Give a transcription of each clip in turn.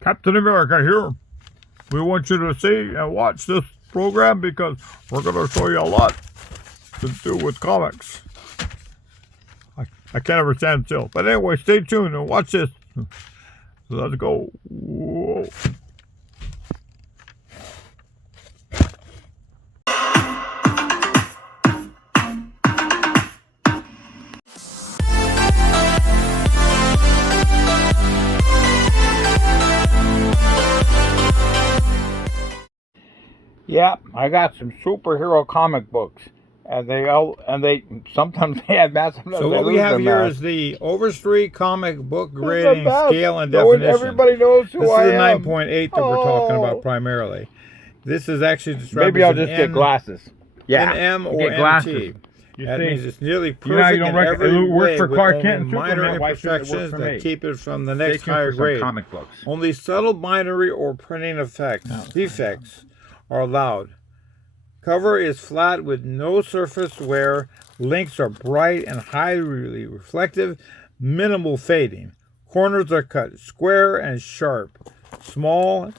Captain America here. We want you to see and watch this program because we're going to show you a lot to do with comics. I can't ever stand still. But anyway, stay tuned and watch this. Let's go. Whoa. Yeah, I got some superhero comic books, and they sometimes they have massive. So what we have here is the Overstreet comic book grading scale and definition. Everybody knows who I am. This is the 9.8 that we're talking about primarily. This is actually described Maybe I'll as just get glasses. Yeah, an M or glasses. MT. That means it's nearly perfect you don't in every way for with Clark only Kent and minor Superman. Why should it work imperfections for that me? keep it from the next higher grade. Comic books. Only subtle binary or printing defects are allowed. Cover is flat with no surface wear. Links are bright and highly reflective. Minimal fading. Corners are cut square and sharp. Small,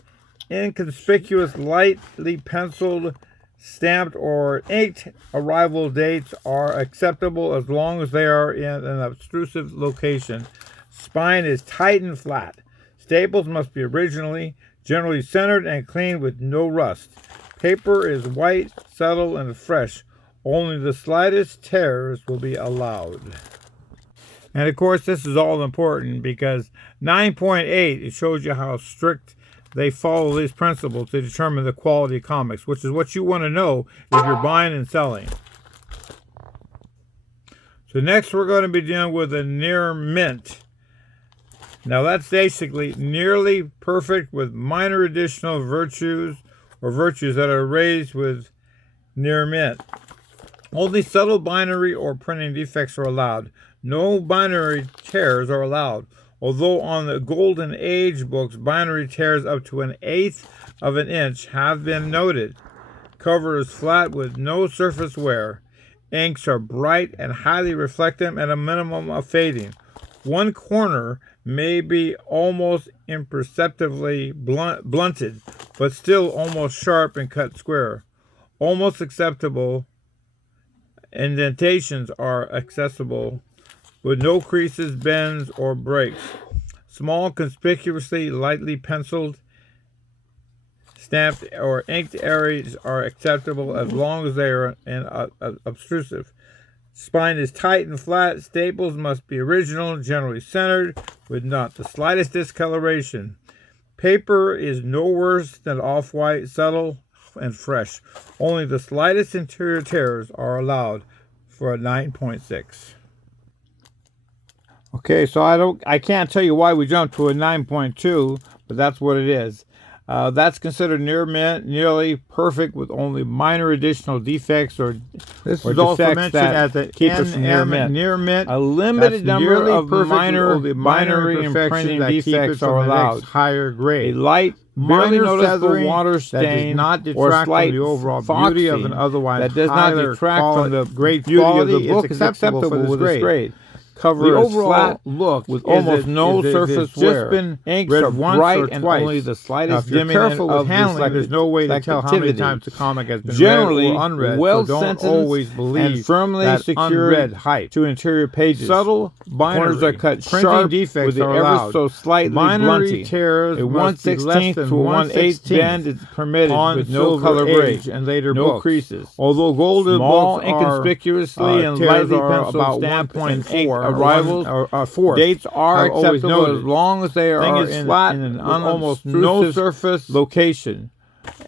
inconspicuous, lightly penciled, stamped, or inked arrival dates are acceptable as long as they are in an obtrusive location. Spine is tight and flat. Staples must be generally centered and clean with no rust. Paper is white, subtle, and fresh. Only the slightest tears will be allowed. And of course, this is all important because 9.8, it shows you how strict they follow these principles to determine the quality of comics, which is what you want to know if you're buying and selling. So next we're going to be dealing with a near mint. Now that's basically nearly perfect with minor additional virtues that are raised with near mint. Only subtle binary or printing defects are allowed. No binary tears are allowed. Although on the Golden Age books, binary tears up to 1/8 of an inch have been noted. Cover is flat with no surface wear. Inks are bright and highly reflective and a minimum of fading. One corner may be almost imperceptibly blunted, but still almost sharp and cut square. Almost acceptable indentations are accessible with no creases, bends, or breaks. Small, conspicuously lightly penciled, stamped, or inked areas are acceptable as long as they are obtrusive. Spine is tight and flat. Staples must be original, generally centered, with not the slightest discoloration. Paper is no worse than off-white, subtle, and fresh. Only the slightest interior tears are allowed for a 9.6. Okay, so I can't tell you why we jumped to a 9.2, but that's what it is. That's considered near mint, nearly perfect with only minor additional defects or This or is also defects mentioned that as the keep us from near mint. near mint. A limited number of minor binary impressions that keep defects it from are the allowed. next higher grade. A light, barely Minor noticeable feathering water that stain does not or detract slight from the overall beauty of an foxing otherwise that does not higher detract from the great beauty quality of the book is acceptable with for this this grade. Cover The is overall flat look with is almost it- no is it- surface it's just wear. been Inks read are once bright or and twice. only the Now, slightest if you're dimming careful with of handling, there's no way to tell how many selectivity. times the comic has been Generally, read or unread. well so don't sentenced always believe and firmly that secured unread hype. to interior pages. Subtle binary Corners are cut printing sharp defects with the are ever allowed. so slightly Binary blunting. tears A must be less 1/16 than to 1/8 1/16 bend is permitted on with no Silver color break, Age and later no books. creases. Although golden Small, books are, inconspicuously and tears lightly are penciled about stamp and 1.4 ink arrivals, or 4. dates are I've always acceptable noted. as long as they Thing are is in flat an with almost no unobtrusive surface, location.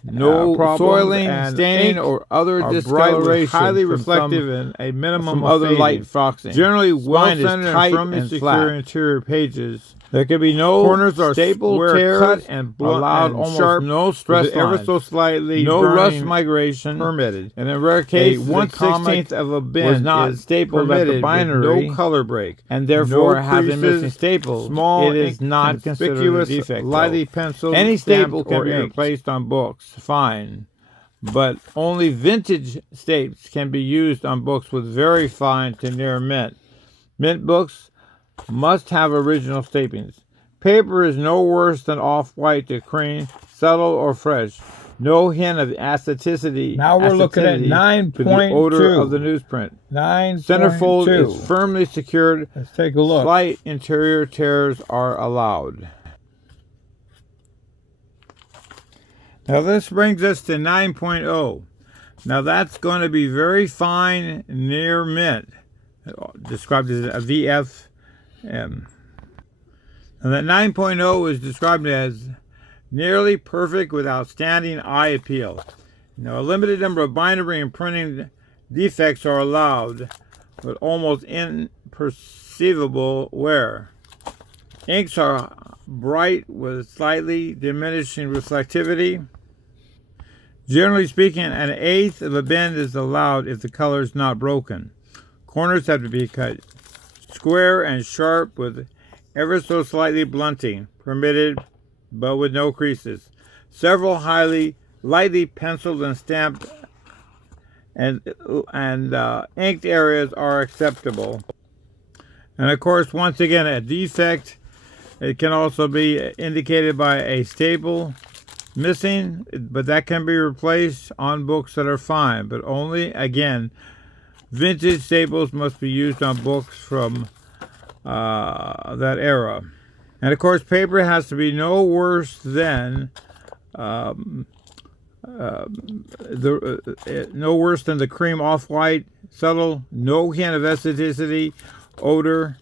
No problems, soiling, and staining, ink or other are bright with discoloration. highly from reflective some- and a minimum from of other fading. light foxing. Generally well Spine is centered tight and firmly and secure flat. interior pages. There can be no Corners are staple square tears, cut and blunt allowed and almost sharp, no stress with ever lines, so slightly no burning rust migration permitted. and in rare A cases, 1/16 of a was bend not is stapled at the permitted with binary, no color break, and therefore no has a missing creases, staples. small, It is not considered a inconspicuous, defect. lightly though. penciled, Any staple stamped, can or be inked. replaced on books, fine, but only vintage staples can be used on books with very fine to near mint. Mint books must have original staples. Paper is no worse than off-white to cream, subtle or fresh. No hint of aceticity. Now we're looking at to the odor of the 9.2. newsprint. 9.2. Centerfold is firmly secured. Let's take a look. Slight interior tears are allowed. Now this brings us to 9.0. Now that's going to be very fine near mint, described as a VFM. And that 9.0 is described as nearly perfect with outstanding eye appeal. Now, a limited number of bindery and printing defects are allowed, with almost imperceptible wear. Inks are bright with slightly diminishing reflectivity. Generally speaking, an eighth of a bend is allowed if the color is not broken. Corners have to be cut square and sharp with ever so slightly blunting permitted, but with no creases. Several lightly penciled and stamped and inked areas are acceptable. And of course, once again, a defect, it can also be indicated by a staple missing, but that can be replaced on books that are fine. But only, again, vintage staples must be used on books from that era. And of course, paper has to be no worse than no worse than the cream off-white, subtle, no hint of aceticity, odor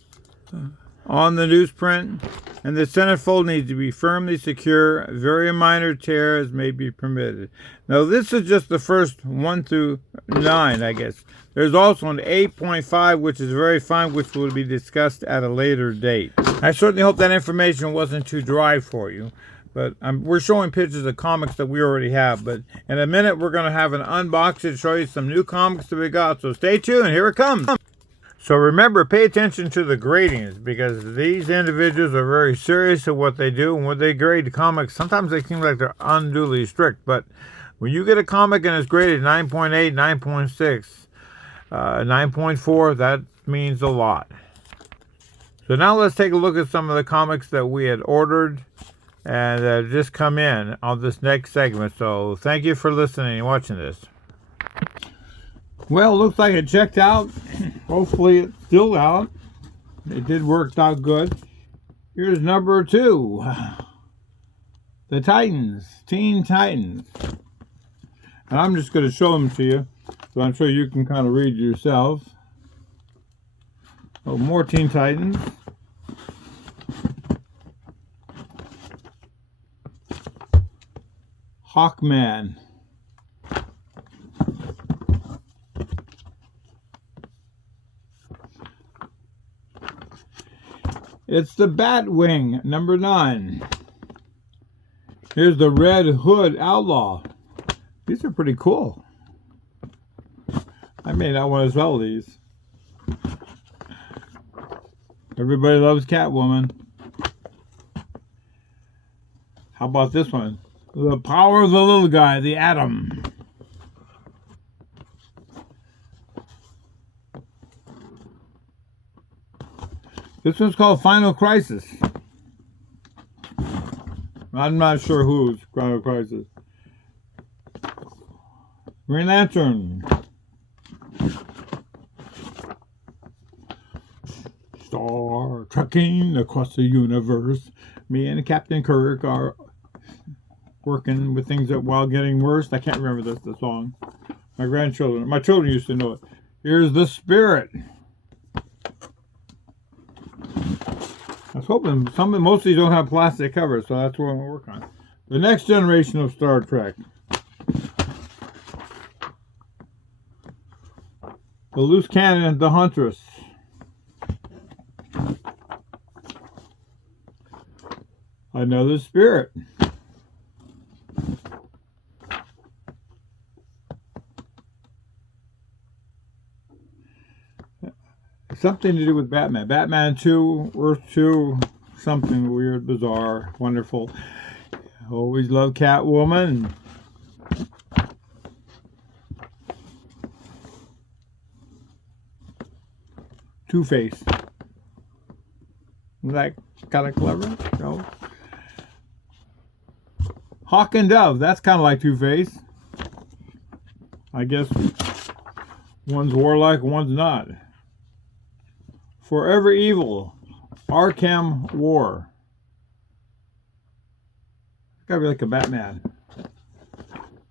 on the newsprint. And the centerfold needs to be firmly secure. Very minor tears may be permitted. Now, this is just the first 1 through 9, I guess. There's also an 8.5, which is very fine, which will be discussed at a later date. I certainly hope that information wasn't too dry for you. But we're showing pictures of comics that we already have. But in a minute, we're going to have an unboxing to show you some new comics that we got. So stay tuned. Here it comes. So remember, pay attention to the gradings, because these individuals are very serious at what they do. And when they grade comics, sometimes they seem like they're unduly strict. But when you get a comic and it's graded 9.8, 9.6, 9.4, that means a lot. So now let's take a look at some of the comics that we had ordered and just come in on this next segment. So thank you for listening and watching this. Well, looks like it checked out. Hopefully it's still out. It did work out good. Here's number 2. The Titans, Teen Titans. And I'm just going to show them to you, so I'm sure you can kind of read yourself. Oh, more Teen Titans. Hawkman. It's the Batwing, number 9. Here's the Red Hood Outlaw. These are pretty cool. I may not want to sell these. Everybody loves Catwoman. How about this one? The Power of the Little Guy, the Atom. This one's called Final Crisis. I'm not sure who's Final Crisis. Green Lantern. Star trekking across the universe. Me and Captain Kirk are working with things that while getting worse. I can't remember the song. My children used to know it. Here's the Spirit. I was hoping most of these don't have plastic covers, so that's what I'm going to work on. The Next Generation of Star Trek. The Loose Cannon, The Huntress. Another Spirit. Something to do with Batman. Batman 2, Earth 2, something weird, bizarre, wonderful. Always love Catwoman. Two-Face. Like kind of clever. No. Hawk and Dove. That's kind of like Two-Face. I guess one's warlike, one's not. Forever Evil. Arkham War. It's gotta be like a Batman.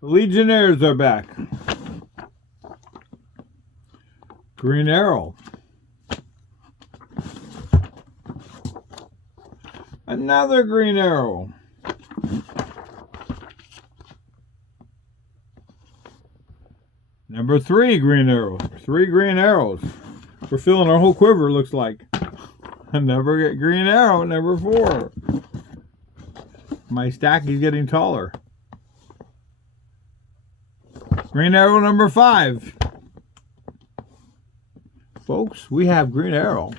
The Legionnaires are back. Green Arrow. Another Green Arrow. Number 3 Green Arrow. 3 Green Arrows. We're filling our whole quiver, looks like. Never get Green Arrow, number 4. My stack is getting taller. Green Arrow number 5. Folks, we have Green Arrow.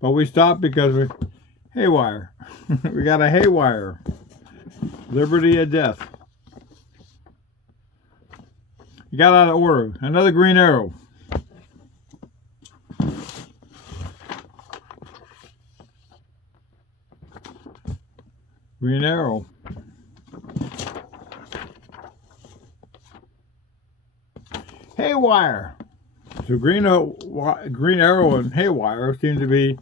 But we stopped because we haywire. We got a haywire. Liberty of Death. You got out of order. Another Green Arrow. Green Arrow. Haywire. So Green Arrow and Haywire seem to be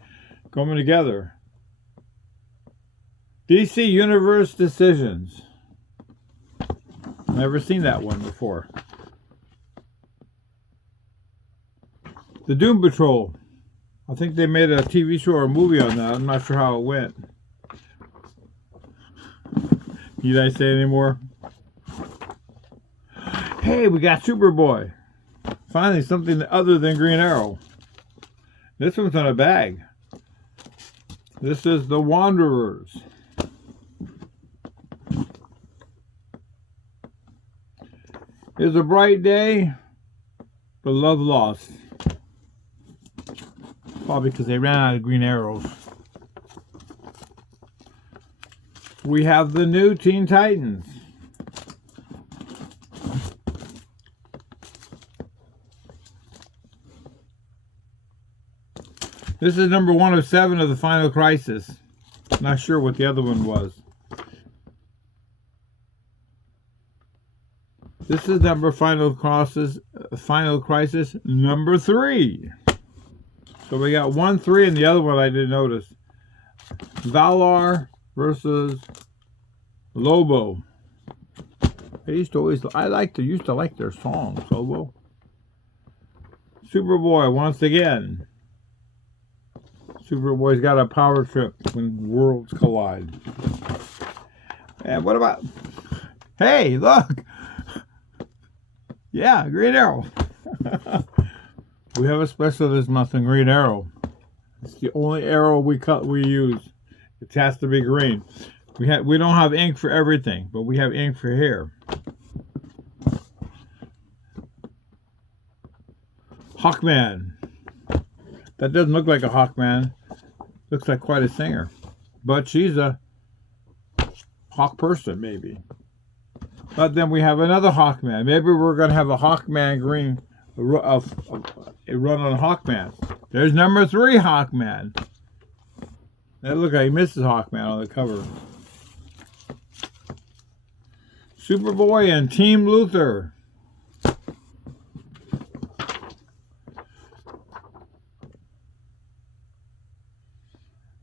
coming together. DC Universe Decisions. Never seen that one before. The Doom Patrol. I think they made a TV show or a movie on that. I'm not sure how it went. Need I say any more? Hey, we got Superboy. Finally, something other than Green Arrow. This one's in a bag. This is The Wanderers. It's a bright day, but love lost. Probably because they ran out of Green Arrows. We have the new Teen Titans. This is number 1 of 7 of the Final Crisis. Not sure what the other one was. This is Final Crisis number 3. So we got 1, 3, and the other one I didn't notice. Valar versus Lobo. I used to like their songs, Lobo. Superboy once again. Superboy's got a power trip when worlds collide. And what about... Hey, look! Yeah, Green Arrow. We have a special this month in Green Arrow. It's the only arrow we use. It has to be green. We don't have ink for everything, but we have ink for here. Hawkman. That doesn't look like a Hawkman. Looks like quite a singer. But she's a hawk person, maybe. But then we have another Hawkman. Maybe we're going to have a Hawkman green, a run on Hawkman. There's number 3 Hawkman. That looks like Mrs. Hawkman on the cover. Superboy and Team Luthor.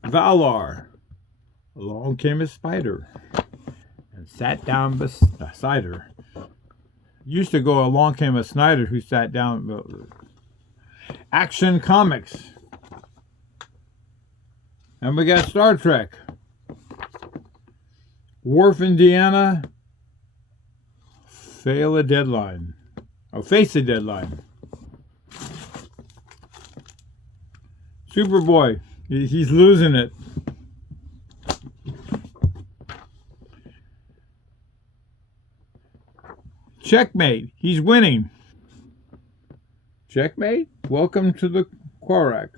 Valar. Along came a spider and sat down beside her. Used to go along came a Snyder who sat down. Action Comics. And we got Star Trek. Worf and Deanna face a deadline. Superboy. He's losing it. Checkmate. He's winning. Checkmate? Welcome to the Quarak.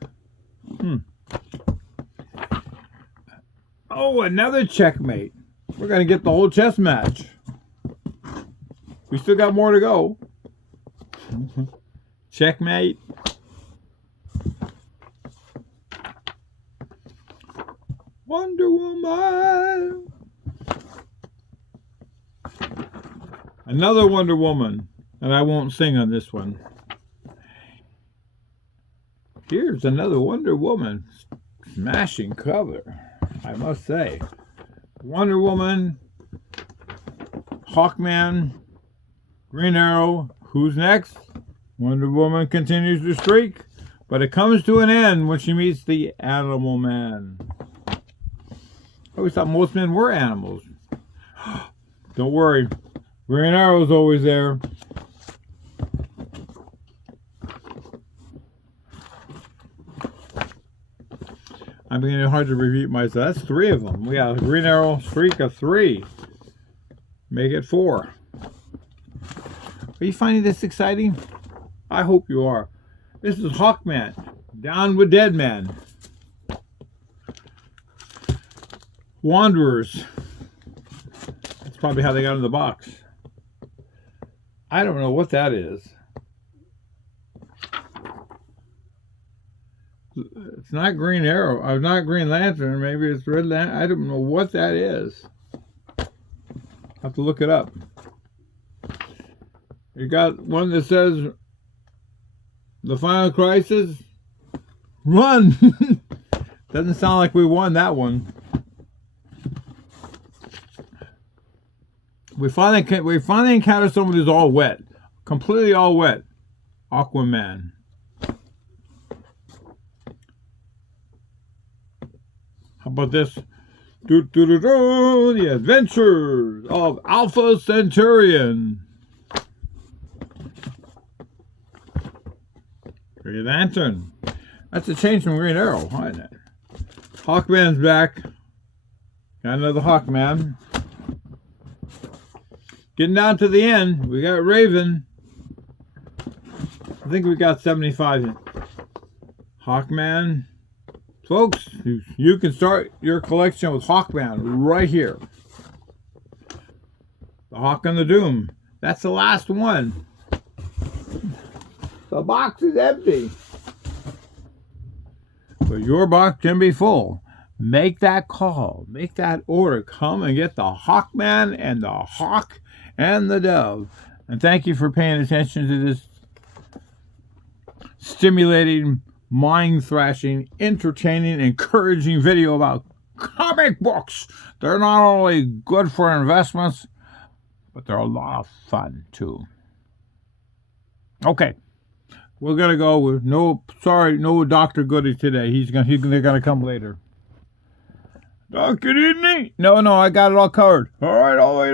Oh, another checkmate. We're going to get the whole chess match. We still got more to go. Checkmate. Wonder Woman. Another Wonder Woman, and I won't sing on this one. Here's another Wonder Woman. Smashing cover, I must say. Wonder Woman, Hawkman, Green Arrow. Who's next? Wonder Woman continues to streak, but it comes to an end when she meets the Animal Man. I always thought most men were animals. Don't worry, Green Arrow's always there. I'm beginning hard to repeat myself. That's 3 of them. We got a Green Arrow streak of 3. Make it 4. Are you finding this exciting? I hope you are. This is Hawkman, Down with Deadman. Wanderers. That's probably how they got in the box. I don't know what that is. It's not Green Arrow. Not Green Lantern. Maybe it's Red Lantern. I don't know what that is. I'll have to look it up. You got one that says The Final Crisis. Run! Doesn't sound like we won that one. We finally encountered someone who's all wet. Completely all wet. Aquaman. How about this? The Adventures of Alpha Centurion. Green Lantern. That's a change from Green Arrow, isn't it? Hawkman's back. Got another Hawkman. Getting down to the end, we got Raven. I think we got 75. Hawkman. Folks, you can start your collection with Hawkman right here. The Hawk and the Doom. That's the last one. The box is empty. But your box can be full. Make that call. Make that order. Come and get the Hawkman and the Hawk and the Dove. And thank you for paying attention to this stimulating, mind-thrashing, entertaining, encouraging video about comic books. They're not only good for investments, but they're a lot of fun, too. Okay. We're going to go with no Dr. Goody today. They're going to come later. Doc, good evening. No, I got it all covered. All right, all the way